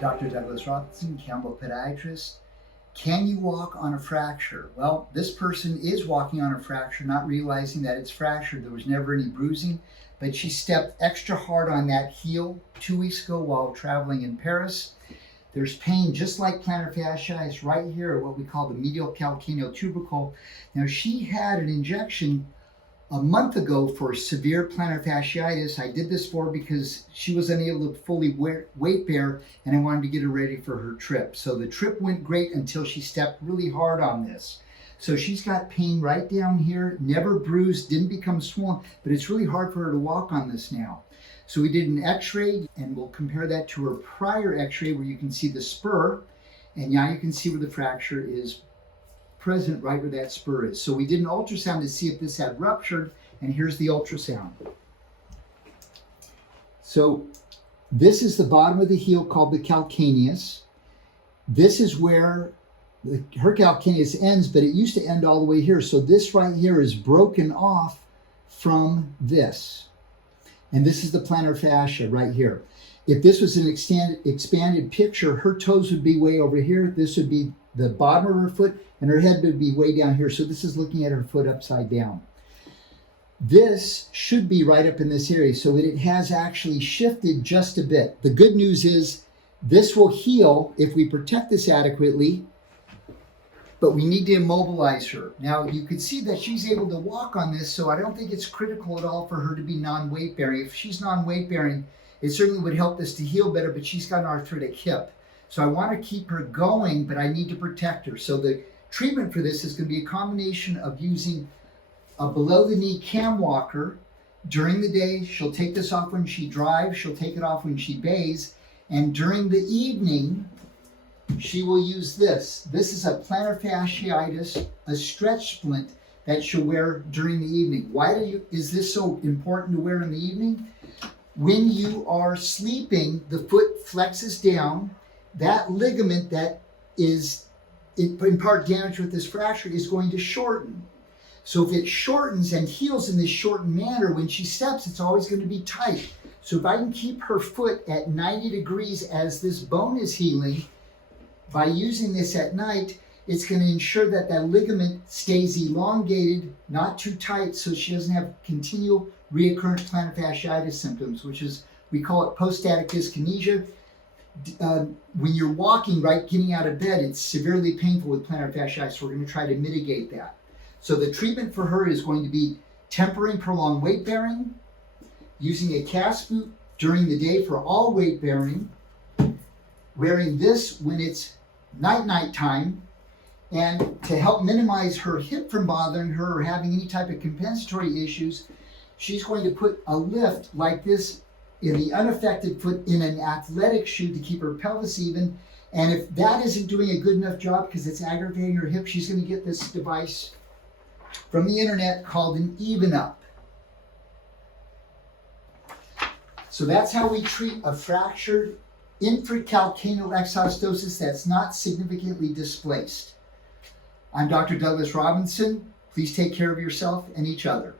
Dr. Douglas Robinson, Campbell Podiatrist. Can you walk on a fracture? Well, this person is walking on a fracture, not realizing that it's fractured. There was never any bruising, but she stepped extra hard on that heel 2 weeks ago while traveling in Paris. There's pain just like plantar fasciitis right here, what we call the medial calcaneal tubercle. Now, she had an injection a month ago for severe plantar fasciitis. I did this for her because she was unable to fully weight bear, and I wanted to get her ready for her trip. So the trip went great until she stepped really hard on this. So she's got pain right down here, never bruised, didn't become swollen, but it's really hard for her to walk on this now. So we did an x-ray, and we'll compare that to her prior x-ray where you can see the spur, and now you can see where the fracture is present right where that spur is. So we did an ultrasound to see if this had ruptured, and here's the ultrasound. So this is the bottom of the heel called the calcaneus. This is where her calcaneus ends, but it used to end all the way here. So this right here is broken off from this. And this is the plantar fascia right here. If this was an expanded picture, her toes would be way over here. This would be the bottom of her foot, and her head would be way down here. So this is looking at her foot upside down. This should be right up in this area, so that it has actually shifted just a bit. The good news is this will heal if we protect this adequately, but we need to immobilize her. Now, you can see that she's able to walk on this, so I don't think it's critical at all for her to be non-weight bearing. If she's non-weight bearing, it certainly would help this to heal better, but she's got an arthritic hip. So I want to keep her going, but I need to protect her. So the treatment for this is going to be a combination of using a below-the-knee cam walker. During the day, she'll take this off when she drives, she'll take it off when she bathes, and during the evening, she will use this. This is a plantar fasciitis, a stretch splint that she'll wear during the evening. Why is this so important to wear in the evening? When you are sleeping, the foot flexes down. That ligament that is in part damaged with this fracture is going to shorten. So if it shortens and heals in this shortened manner, when she steps, it's always going to be tight. So if I can keep her foot at 90 degrees as this bone is healing, by using this at night, it's going to ensure that that ligament stays elongated, not too tight, so she doesn't have continual reoccurrent plantar fasciitis symptoms, which is, we call it post-static dyskinesia. When you're walking, right, getting out of bed, it's severely painful with plantar fasciitis, so we're going to try to mitigate that. So the treatment for her is going to be tempering prolonged weight bearing, using a cast boot during the day for all weight bearing, wearing this when it's night time, and to help minimize her hip from bothering her or having any type of compensatory issues, she's going to put a lift like this in the unaffected foot in an athletic shoe to keep her pelvis even. And if that isn't doing a good enough job because it's aggravating her hip, she's going to get this device from the internet called an Even Up. So that's how we treat a fractured infracalcaneal exostosis that's not significantly displaced. I'm Dr. Douglas Robinson. Please take care of yourself and each other.